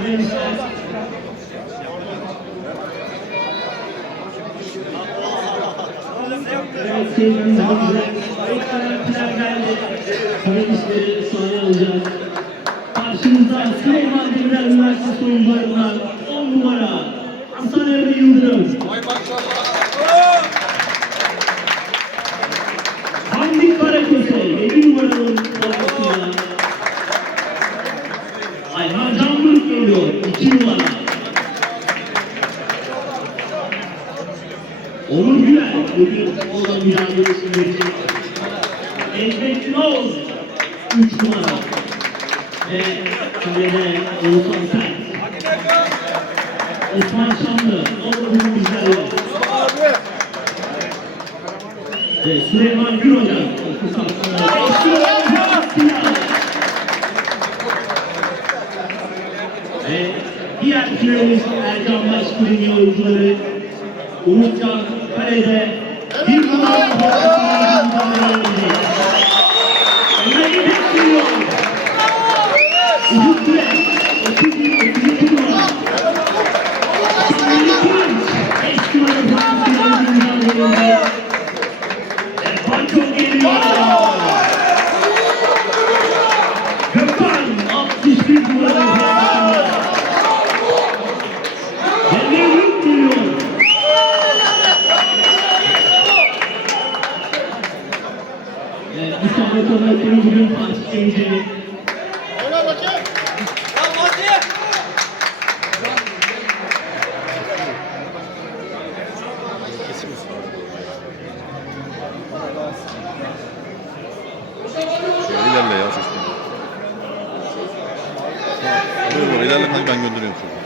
Evet, sevgili izleyiciler, Ekranlar geldi. Finalistleri sahaya alacağız. Karşımızda Süleyman Demirel Üniversitesi oyuncularından 10 numara Hasan Emre Yıldırım Karaköse 7 numaralı formasıyla. Ayhan Canburuk geliyor 2 numara. Onur Güler bugün mücadelesini verecek. Ezbek Noz 3 numara. Ve kalede Oğuzhan Sert. Osman Şanlı o da bugün bizlerle. Ve Süleyman Gül Hocam. Sinan. Ve diğer finalist Ercan Başkur'un oyuncuları Umutcan Kale'de Şöyle ilerle ya çocuk. Dur dur ilerle ben gönderiyorum şunu.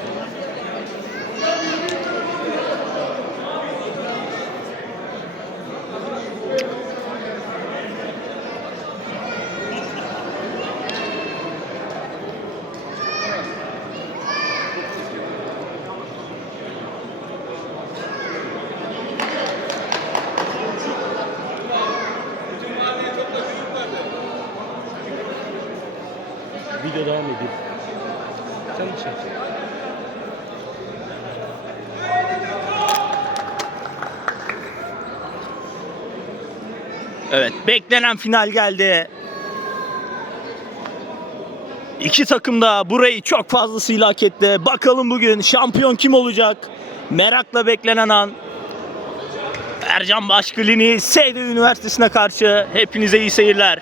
Video devam ediyor. Sen bir şey. Evet, beklenen final geldi. İki takım da burayı çok fazlasıyla hak etti. Bakalım bugün şampiyon kim olacak? Merakla beklenen an. Ercan Başkılini Seyde Üniversitesi'ne karşı hepinize iyi seyirler.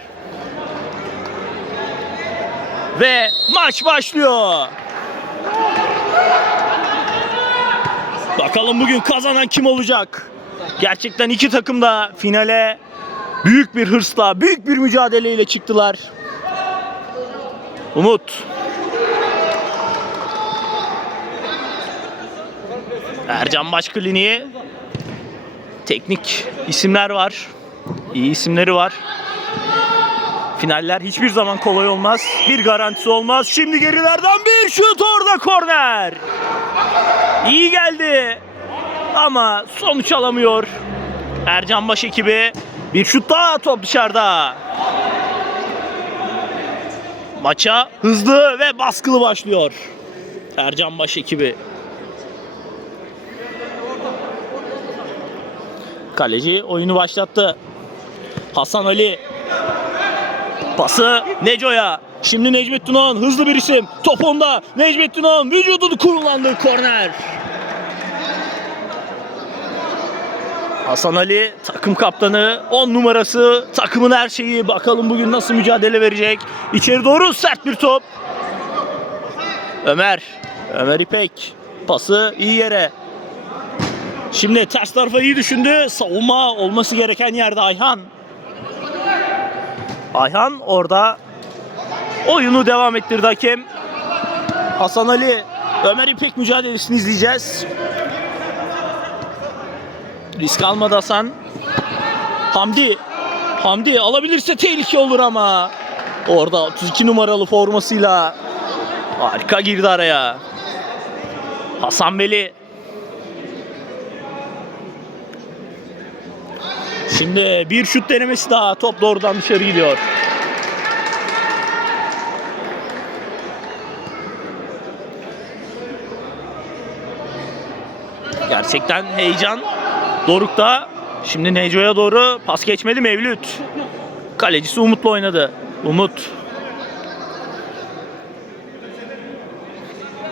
Ve maç başlıyor. Bakalım bugün kazanan kim olacak? Gerçekten iki takım da finale büyük bir hırsla, büyük bir mücadeleyle çıktılar. Umut. Ercan Başkliniği. Teknik isimler var. İyi isimleri var. Finaller hiçbir zaman kolay olmaz. Bir garantisi olmaz. Şimdi gerilerden bir şut orada korner. İyi geldi. Ama sonuç alamıyor. Ercan Baş ekibi bir şut daha top dışarıda. Maça hızlı ve baskılı başlıyor. Ercan Baş ekibi. Kaleci oyunu başlattı. Hasan Ali. Pası Neco'ya. Şimdi Necmettin On hızlı bir isim. Top onda. Necmettin On vücudunu kullandı. Korner. Hasan Ali takım kaptanı 10 numarası takımın her şeyi. Bakalım bugün nasıl mücadele verecek. İçeri doğru sert bir top. Ömer Ömer İpek. Pası iyi yere. Şimdi ters tarafa iyi düşündü. Savunma olması gereken yerde Ayhan. Ayhan orada. Oyunu devam ettirdi hakem. Hasan Ali Ömer İpek mücadelesini izleyeceğiz Risk almadı Hasan. Hamdi. Hamdi alabilirse tehlike olur ama. Orada 32 numaralı formasıyla harika girdi araya. Hasan Beli. Şimdi bir şut denemesi daha. Top doğrudan dışarı gidiyor. Gerçekten heyecan Doruk'ta şimdi Neco'ya doğru pas geçmedi Mevlüt. Kalecisi Umut'la oynadı. Umut.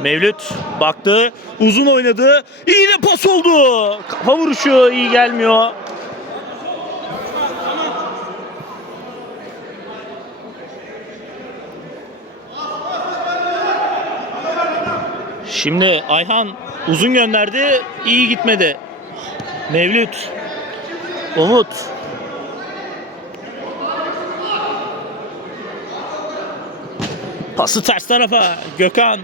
Mevlüt baktı. Uzun oynadı. İyi de pas oldu. Kafa vuruşu iyi gelmiyor. Şimdi Ayhan uzun gönderdi. iyi gitmedi. Mevlüt. Umut. Pası ters tarafa. Gökhan.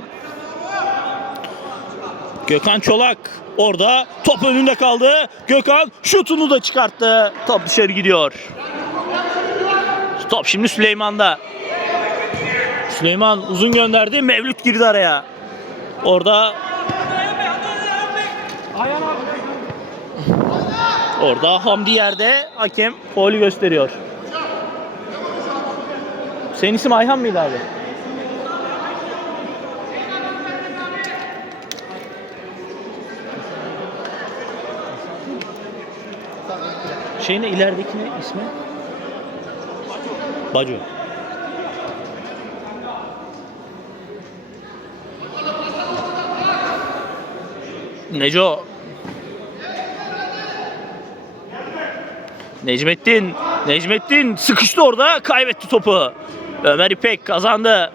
Gökhan Çolak orada top önünde kaldı. Gökhan şutunu da çıkarttı. Top dışarı gidiyor. Top şimdi Süleyman'da. Süleyman uzun gönderdi. Mevlüt girdi araya. Orada Orada Hamdi yerde hakem faulü gösteriyor. Senin isim Ayhan mıydı abi? Şeyin ilerideki ne ismi? Baco. Neco. Necmettin. Necmettin sıkıştı orada kaybetti topu. Ömer İpek kazandı.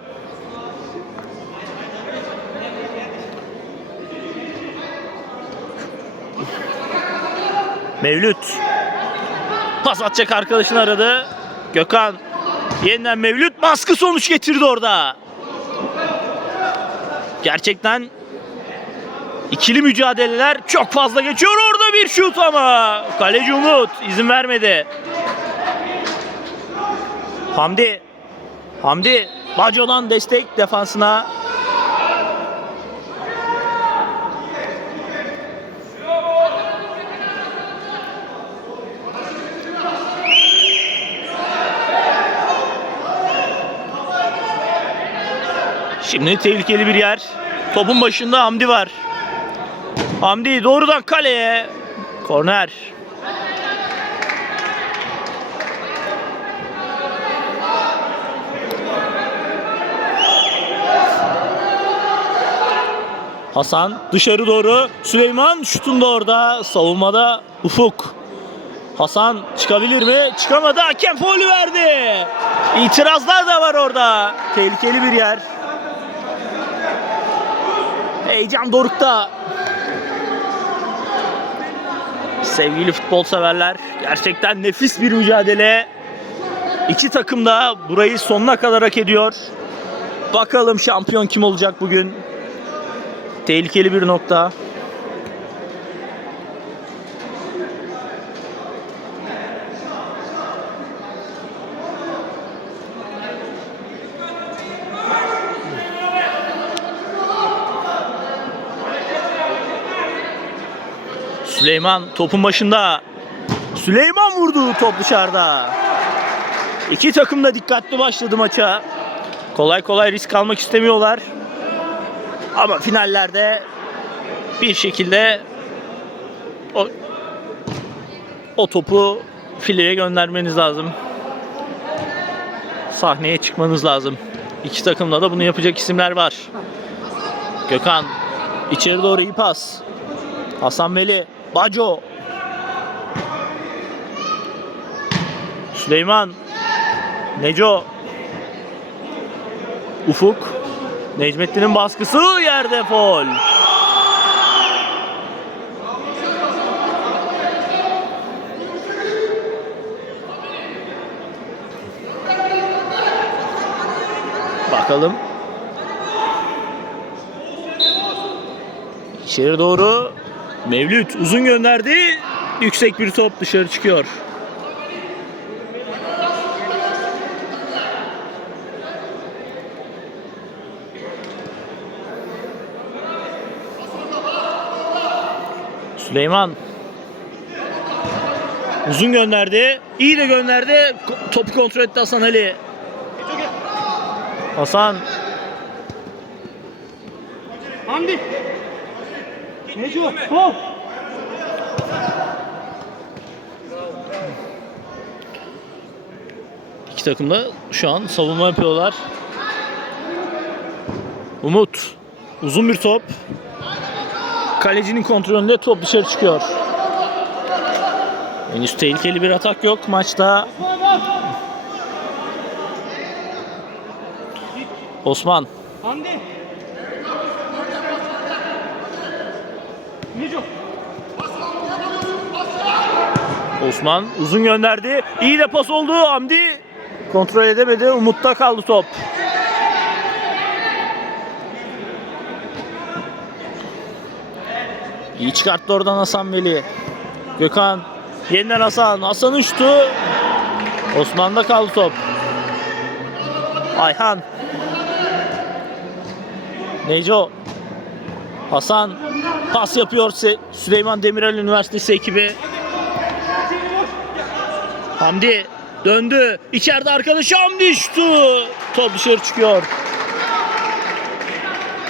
Mevlüt. Pas atacak arkadaşını aradı. Gökhan. Yeniden Mevlüt baskı sonuç getirdi orada. Gerçekten ikili mücadeleler çok fazla geçiyor. Bir şut ama kaleci Umut izin vermedi. Hamdi. Hamdi Baco'dan destek defansına. Şimdi tehlikeli bir yer. Topun başında Hamdi var. Hamdi doğrudan kaleye. Korner. Hasan dışarı doğru. Süleyman şutunda orada. Savunmada Ufuk. Hasan çıkabilir mi? Çıkamadı. Hakem faulü verdi. İtirazlar da var orada. Tehlikeli bir yer. Heyecan dorukta. Sevgili futbol severler, gerçekten nefis bir mücadele. İki takım da burayı sonuna kadar hak ediyor. Bakalım şampiyon kim olacak bugün? Tehlikeli bir nokta. Süleyman topun başında. Süleyman vurdu top dışarıda. İki takım da dikkatli başladı maça. Kolay kolay risk almak istemiyorlar. Ama finallerde bir şekilde o, o topu fileye göndermeniz lazım. Sahneye çıkmanız lazım. İki takımda da bunu yapacak isimler var. Gökhan içeri doğru iyi pas. Hasan Veli, Baco. Süleyman, Neco. Ufuk. Necmettin'in baskısı yerde fol. Bakalım. İçeri doğru Mevlüt uzun gönderdi. Yüksek bir top dışarı çıkıyor. Süleyman uzun gönderdi. İyi de gönderdi. Topu kontrol etti Hasan Ali. Hasan Hamdi. Neco. Sol. İki takım da şu an savunma yapıyorlar. Umut. Uzun bir top. Kalecinin kontrolünde top dışarı çıkıyor. Henüz tehlikeli bir atak yok maçta. Osman. Hamdi. Osman uzun gönderdi. İyi de pas oldu. Hamdi kontrol edemedi. Umut'ta kaldı top. İyi çıkarttı oradan Hasan Veli. Gökhan. Yeniden Hasan. Hasan uçtu. Osman'da kaldı top. Ayhan. Neco. Hasan pas yapıyor Süleyman Demirel Üniversitesi ekibi. Hamdi döndü. İçeride arkadaşı Hamdi düştü. Top dışarı çıkıyor.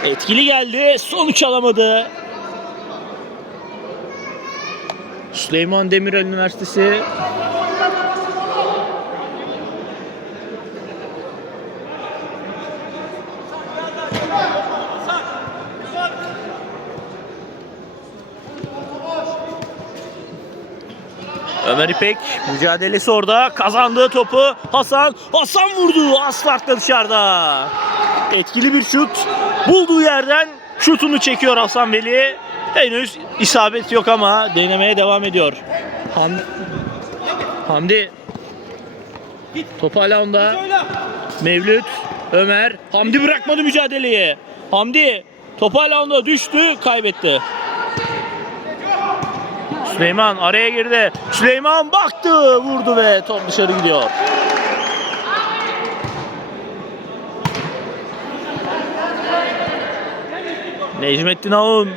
Etkili geldi. Sonuç alamadı. Süleyman Demirel Üniversitesi Ömer İpek mücadelesi orada. Kazandığı topu Hasan. Hasan vurdu. Asfaltla dışarıda. Etkili bir şut. Bulduğu yerden şutunu çekiyor Hasan Veli. Henüz isabet yok ama denemeye devam ediyor. Ham- Hamdi. Top hala onda. Mevlüt. Ömer. Hamdi bırakmadı mücadeleyi. Hamdi. Top hala onda düştü. Kaybetti. Süleyman araya girdi. Süleyman baktı, vurdu ve top dışarı gidiyor. Necmettin Ağun.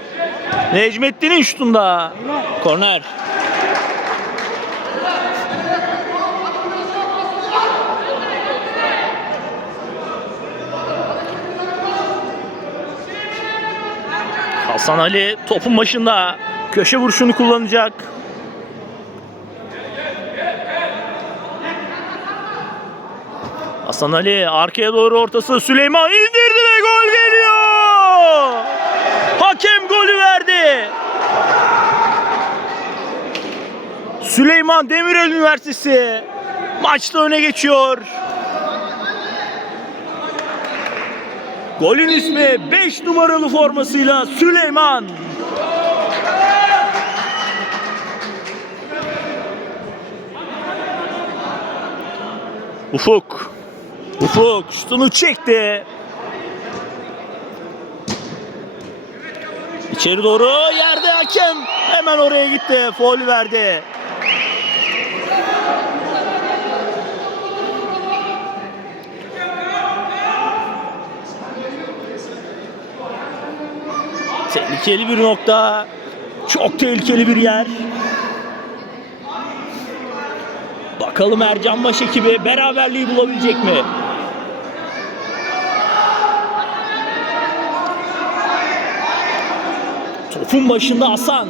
Necmettin'in şutunda. Korner. Hasan Ali topun başında. Köşe vuruşunu kullanacak. Hasan Ali arkaya doğru ortası Süleyman indirdi ve gol geliyor. Hakem golü verdi. Süleyman Demirel Üniversitesi maçta öne geçiyor. Golün ismi 5 numaralı formasıyla Süleyman. Ufuk. Ufuk şutunu çekti. İçeri doğru yerde hakem hemen oraya gitti. Foul verdi. Tehlikeli bir nokta. Çok tehlikeli bir yer. Bakalım Ercan Baş ekibi beraberliği bulabilecek mi? Topun başında Hasan.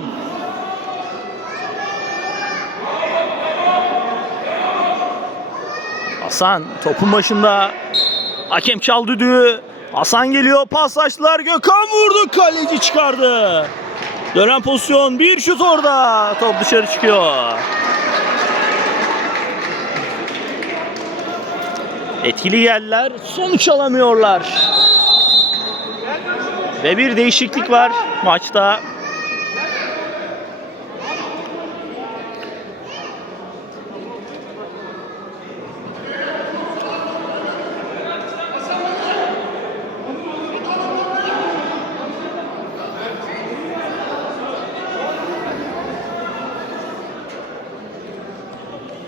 Hasan topun başında. Hakem çal düdüğü. Hasan geliyor paslaştılar. Gökhan vurdu. Kaleci çıkardı. Dönen pozisyon. Bir şut orada. Top dışarı çıkıyor. Etkili geldiler. Sonuç alamıyorlar. Ve bir değişiklik var maçta.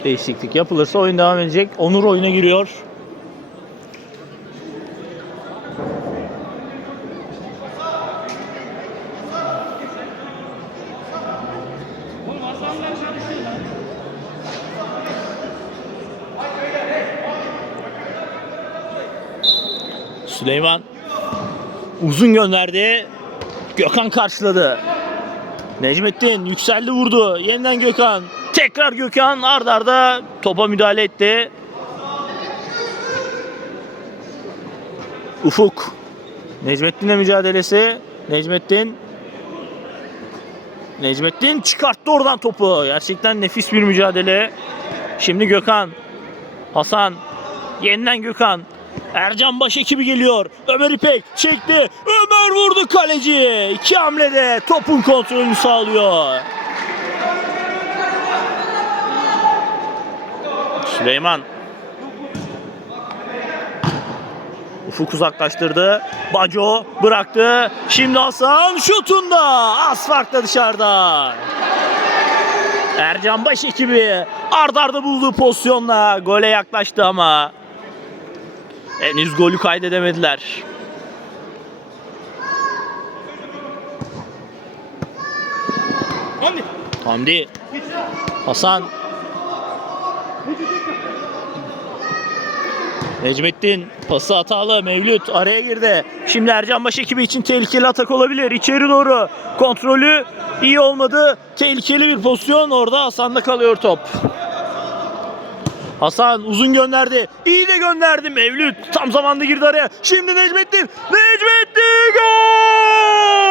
Değişiklik yapılırsa oyun devam edecek. Onur oyuna giriyor. Süleyman uzun gönderdi. Gökhan karşıladı. Necmettin yükseldi vurdu. Yeniden Gökhan. Tekrar Gökhan ard arda topa müdahale etti. Ufuk. Necmettin'le mücadelesi. Necmettin. Necmettin çıkarttı oradan topu. Gerçekten nefis bir mücadele. Şimdi Gökhan. Hasan. Yeniden Gökhan. Ercan baş ekibi geliyor. Ömer İpek çekti. Ömer vurdu kaleci. İki hamlede topun kontrolünü sağlıyor. Süleyman. Ufuk uzaklaştırdı. Baco bıraktı. Şimdi Hasan şutunda. Az farkla dışarıda. Ercan baş ekibi ard arda bulduğu pozisyonla gole yaklaştı ama henüz golü kaydedemediler. Hamdi. Hamdi. Hasan. Necmettin pası hatalı Mevlüt araya girdi. Şimdi Ercan Baş ekibi için tehlikeli atak olabilir. İçeri doğru kontrolü iyi olmadı. Tehlikeli bir pozisyon orada Hasan'da kalıyor top. Hasan uzun gönderdi. İyi de gönderdi Mevlüt. Tam zamanda girdi araya. Şimdi Necmettin. Necmettin gol!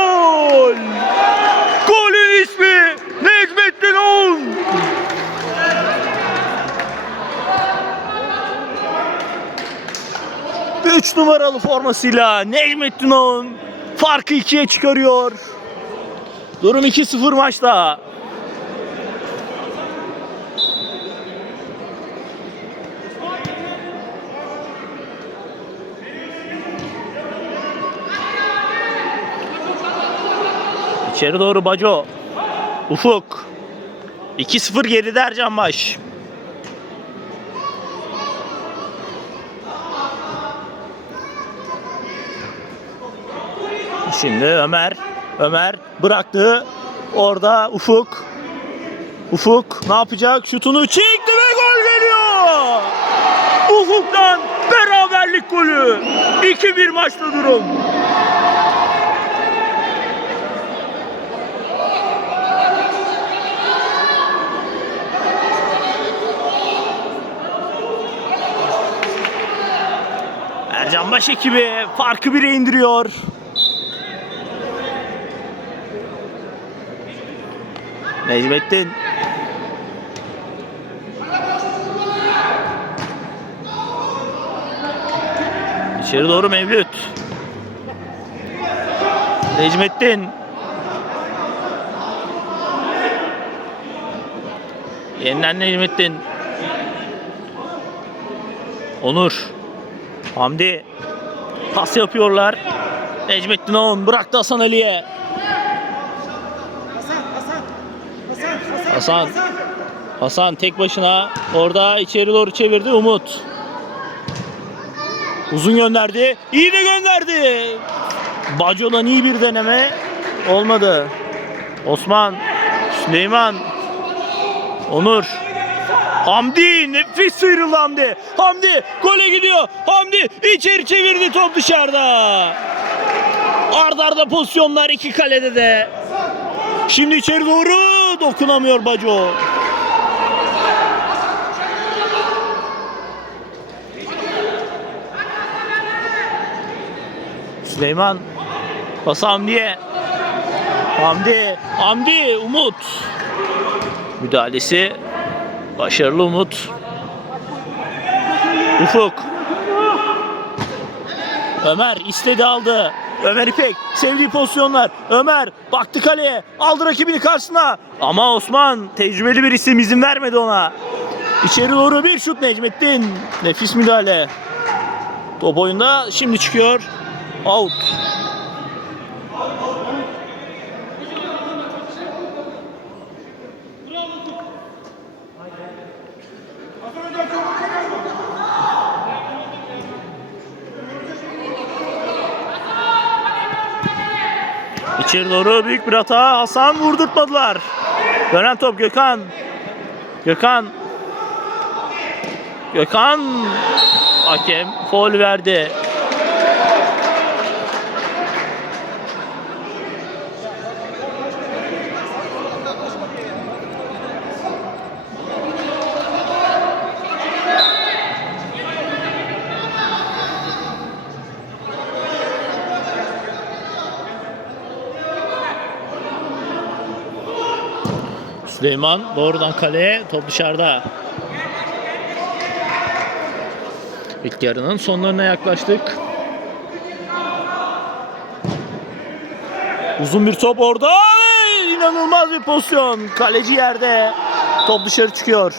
Golün ismi Necmettin On. Üç numaralı formasıyla Necmettin On farkı ikiye çıkarıyor. Durum 2-0 maçta. İçeri doğru Baco. Ufuk. 2-0 geride Ercan Baş. Şimdi Ömer. Ömer bıraktı. Orada Ufuk. Ufuk ne yapacak? Şutunu çekti ve gol geliyor. Ufuk'tan beraberlik golü. 2-1 maçta durum. Baş ekibi farkı bire indiriyor. Necmettin. İçeri doğru Mevlüt. Necmettin. Yeniden Necmettin. Onur. Hamdi. Pas yapıyorlar. Necmettin On bıraktı Hasan Ali'ye. Hasan. Hasan tek başına orada içeri doğru çevirdi Umut. Uzun gönderdi. İyi de gönderdi. Baco'dan iyi bir deneme olmadı. Osman, Süleyman, Onur. Hamdi nefis sıyrıldı Hamdi. Hamdi gole gidiyor. Hamdi içeri çevirdi top dışarıda. Arda arda pozisyonlar iki kalede de. Şimdi içeri doğru dokunamıyor Baco. Süleyman pas Hamdi'ye. Hamdi, Hamdi, Umut. Müdahalesi başarılı Umut. Ufuk. Ömer istedi aldı. Ömer İpek sevdiği pozisyonlar. Ömer baktı kaleye. Aldı rakibini karşısına. Ama Osman tecrübeli bir isim izin vermedi ona. İçeri doğru bir şut Necmettin. Nefis müdahale. Top oyunda şimdi çıkıyor. Out. İçeri doğru büyük bir hata. Hasan vurdurtmadılar. Dönen top Gökhan. Gökhan. Gökhan. Hakem foul verdi. Süleyman doğrudan kaleye top dışarıda. İlk yarının sonlarına yaklaştık. Uzun bir top orada. İnanılmaz bir pozisyon. Kaleci yerde. Top dışarı çıkıyor.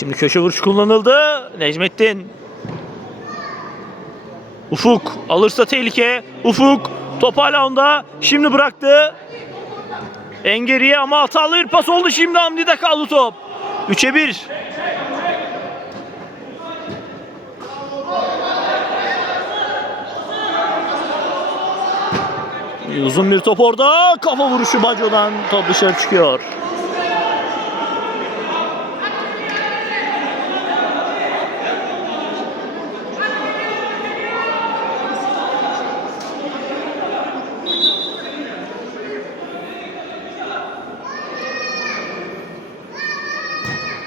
Şimdi köşe vuruş kullanıldı. Necmettin. Ufuk alırsa tehlike. Ufuk top hala onda. Şimdi bıraktı. En geriye ama hatalı bir pas oldu. Şimdi Hamdi'de kaldı top. 3'e 1. Uzun bir top orada. Kafa vuruşu Baco'dan top dışarı çıkıyor.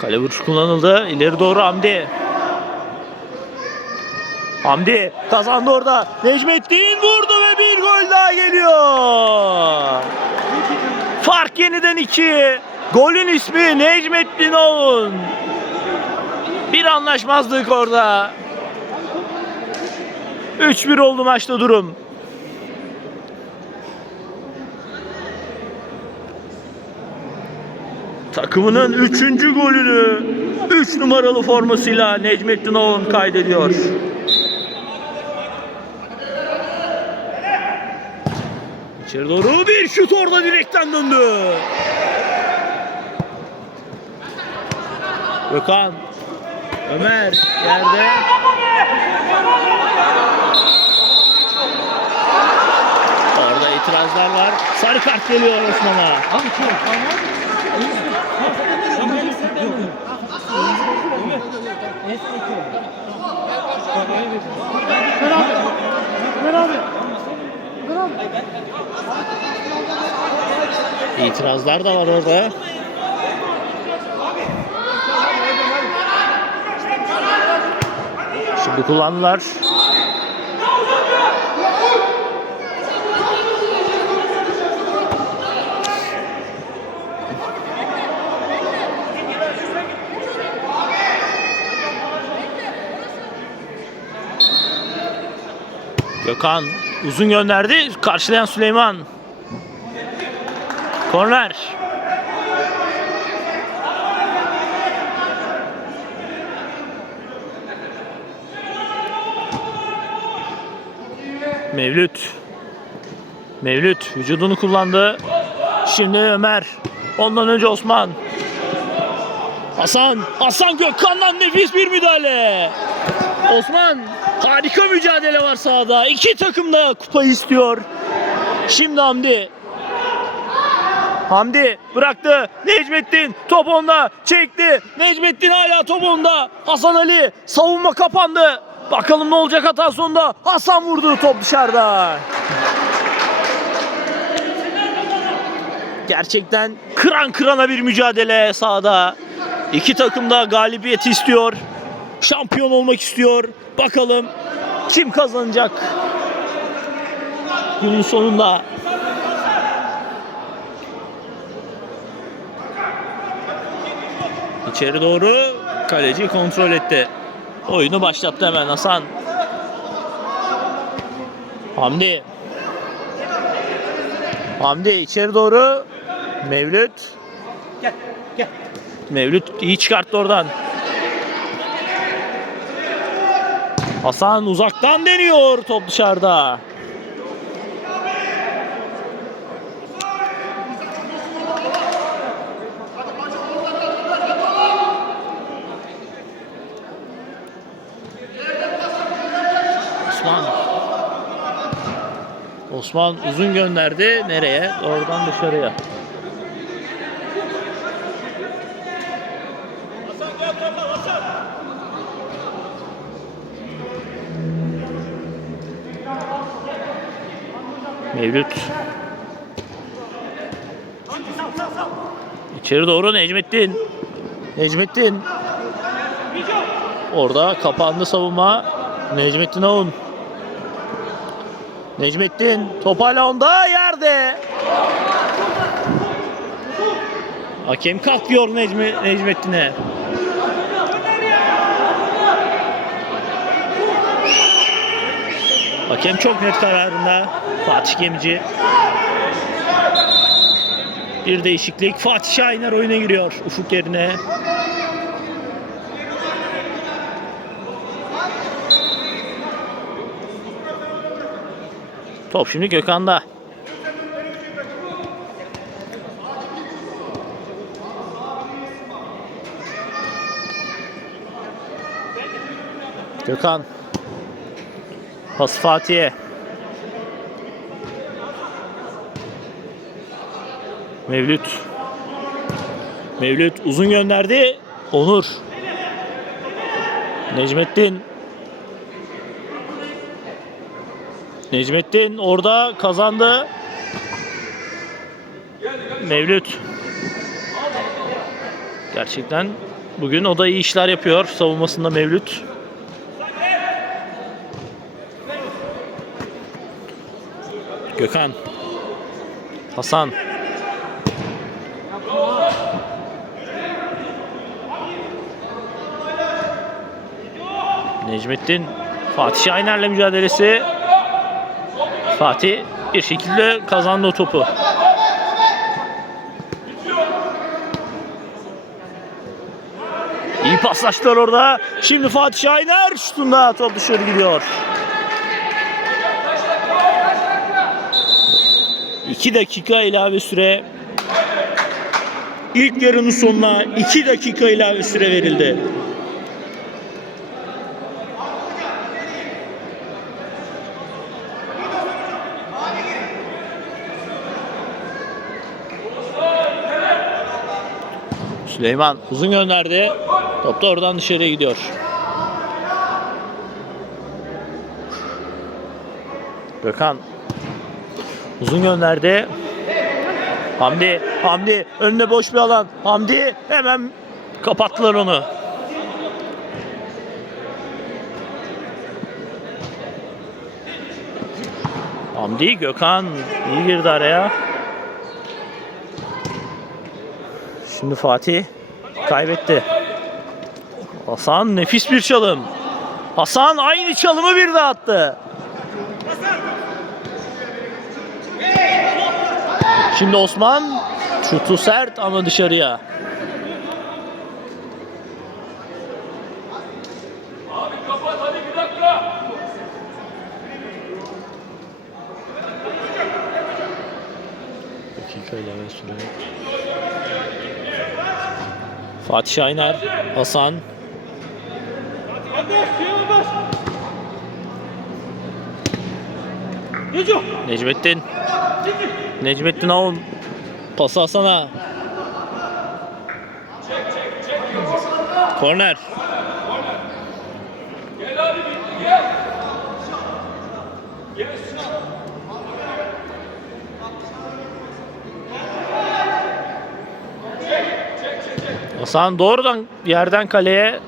Kale vuruşu kullanıldı. İleri doğru Hamdi. Hamdi kazandı orada. Necmettin vurdu ve bir gol daha geliyor. Fark yeniden iki. Golün ismi Necmettin Oğun. Bir anlaşmazlık orada. 3-1 oldu maçta durum. Takımının 3. golünü 3 numaralı formasıyla Necmettin Oğun kaydediyor. İçeri doğru bir şut orada direkten döndü. Gökhan Ömer yerde. Orada itirazlar var. Sarı kart geliyor Osman'a. İtirazlar da var orada. Şimdi kullandılar. Gökhan uzun gönderdi. Karşılayan Süleyman. Korner. Mevlüt. Mevlüt vücudunu kullandı. Şimdi Ömer. Ondan önce Osman. Hasan. Hasan Gökhan'dan nefis bir müdahale. Osman harika mücadele var sahada. İki takım da kupayı istiyor. Şimdi Hamdi. Hamdi bıraktı. Necmettin top onda çekti. Necmettin hala top onda. Hasan Ali savunma kapandı. Bakalım ne olacak hata sonunda. Hasan vurdu top dışarıda. Gerçekten kıran kırana bir mücadele sahada. İki takım da galibiyet istiyor. Şampiyon olmak istiyor. Bakalım kim kazanacak günün sonunda. İçeri doğru kaleci kontrol etti. Oyunu başlattı hemen Hasan. Hamdi. Hamdi içeri doğru. Mevlüt. Mevlüt iyi çıkarttı oradan. Hasan uzaktan deniyor top dışarıda. Osman. Osman uzun gönderdi. Nereye? Oradan dışarıya. Mevlüt. İçeri doğru Necmettin. Necmettin. Orada kapandı savunma. Necmettin Ağun. Necmettin top hala onda yerde. Hakem kalkıyor Necmi, Necmettin'e. Hakem çok net kararında. Fatih Gemici. Bir değişiklik. Fatih Şahiner oyuna giriyor ufuk yerine. Top şimdi Gökhan'da. Gökhan. Pas Fatih'e. Mevlüt. Mevlüt uzun gönderdi. Onur. Necmettin. Necmettin orada kazandı. Mevlüt. Gerçekten bugün o da iyi işler yapıyor savunmasında Mevlüt. Gökhan. Hasan. Necmettin. Fatih Şahiner'le mücadelesi. Fatih bir şekilde kazandı o topu. İyi paslaştılar orada. Şimdi Fatih Şahiner şutunda top dışarı gidiyor. 2 dakika ilave süre. İlk yarının sonuna 2 dakika ilave süre verildi. Süleyman uzun gönderdi. Top da oradan dışarıya gidiyor. Gökhan uzun gönderdi. Hamdi, Hamdi önünde boş bir alan. Hamdi hemen kapattılar onu. Hamdi, Gökhan iyi girdi araya. Şimdi Fatih kaybetti. Hasan nefis bir çalım. Hasan aynı çalımı bir daha attı. Şimdi Osman şutu sert ama dışarıya. Dakika ilave süre. Fatih Şahiner, Hasan. Necmettin. Necmettin Avun. Pası Hasan'a. Korner. Hasan doğrudan yerden kaleye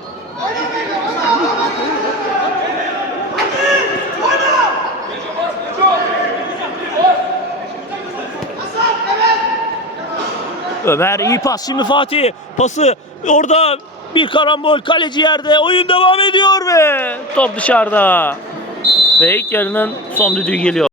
Ömer iyi pas. Şimdi Fatih pası orada. Bir karambol kaleci yerde. Oyun devam ediyor ve top dışarıda. Ve ilk yarının son düdüğü geliyor.